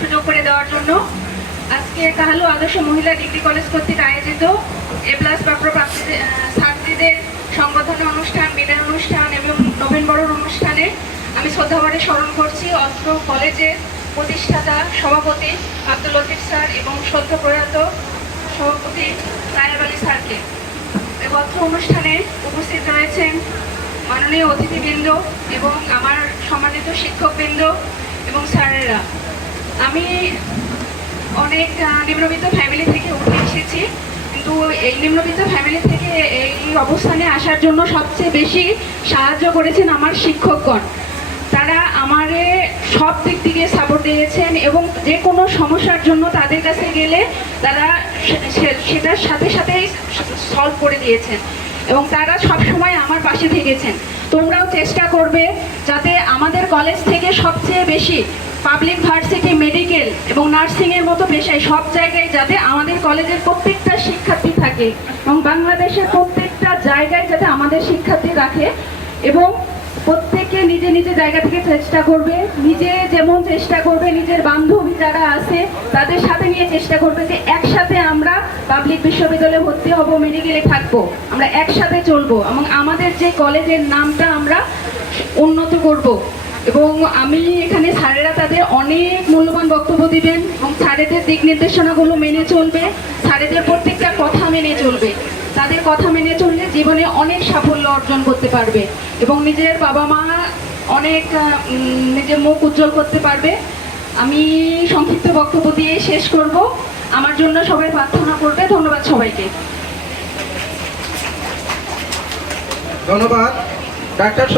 সুযোগ করে দেওয়ার জন্য। আজকে কাহালু আদর্শ মহিলা ডিগ্রি কলেজ কর্তৃক আয়োজিত এ প্লাস প্রাপ্য ছাত্রীদের সংবর্ধনা অনুষ্ঠান, বিদায় অনুষ্ঠান এবং নভেম্বরের অনুষ্ঠানে আমি শ্রদ্ধাভরে স্মরণ করছি অত্র কলেজের প্রতিষ্ঠাতা সভাপতি আব্দুল লতিফ স্যার এবং সদ্য প্রয়াত সভাপতি রায়েব আলী স্যারকে। অত্র অনুষ্ঠানে উপস্থিত রয়েছেন মাননীয় অতিথিবৃন্দ এবং আমার সম্মানিত শিক্ষকবৃন্দ এবং স্যারেরা। আমি অনেক নিম্নবিত্ত ফ্যামিলি থেকে উঠে এসেছি, কিন্তু এই নিম্নবিত্ত ফ্যামিলি থেকে এই অবস্থানে আসার জন্য সবচেয়ে বেশি সাহায্য করেছেন আমার শিক্ষকগণ। তারা আমারে সব দিক থেকে সাপোর্ট দিয়েছেন এবং যে কোনো সমস্যার জন্য তাদের কাছে গেলে তারা সেটার সাথে সাথেই সলভ করে দিয়েছেন এবং তারা সব সময় আমার পাশে থেকেছেন। তোমরাও চেষ্টা করবে যাতে আমাদের কলেজ থেকে সবচেয়ে বেশি পাবলিক ভার্সিটি, মেডিকেল এবং নার্সিংয়ের মতো পেশায় সব জায়গায় যাতে আমাদের কলেজের প্রত্যেকটা শিক্ষার্থী থাকে এবং বাংলাদেশের প্রত্যেকটা জায়গায় যাতে আমাদের শিক্ষার্থী রাখে এবং প্রত্যেকে নিজে নিজে জায়গা থেকে চেষ্টা করবে, নিজে যেমন চেষ্টা করবে, নিজের বান্ধবী যারা আছে তাদের সাথে নিয়ে চেষ্টা করবে যে একসাথে আমরা পাবলিক বিশ্ববিদ্যালয়ে ভর্তি হব, মেডিকেলে থাকব, আমরা একসাথে চলবো এবং আমাদের যে কলেজের নামটা আমরা উন্নত করব। এবং আমি এখানে স্যারেরা তাদের অনেক মূল্যবান বক্তব্য দিবেন এবং স্যারেদের দিক নির্দেশনাগুলো মেনে চলবে। স্যারেদের প্রত্যেকটা কথা মেনে চলবে। তাদের কথা মেনে চললে জীবনে অনেক সাফল্য অর্জন করতে পারবে এবং নিজের বাবা মা অনেক নিজের মুখ উজ্জ্বল করতে পারবে। আমি সংক্ষিপ্ত বক্তব্য দিয়ে শেষ করব। আমার জন্য সবাই প্রার্থনা করবে। ধন্যবাদ সবাইকে। ধন্যবাদ। ডাক্তার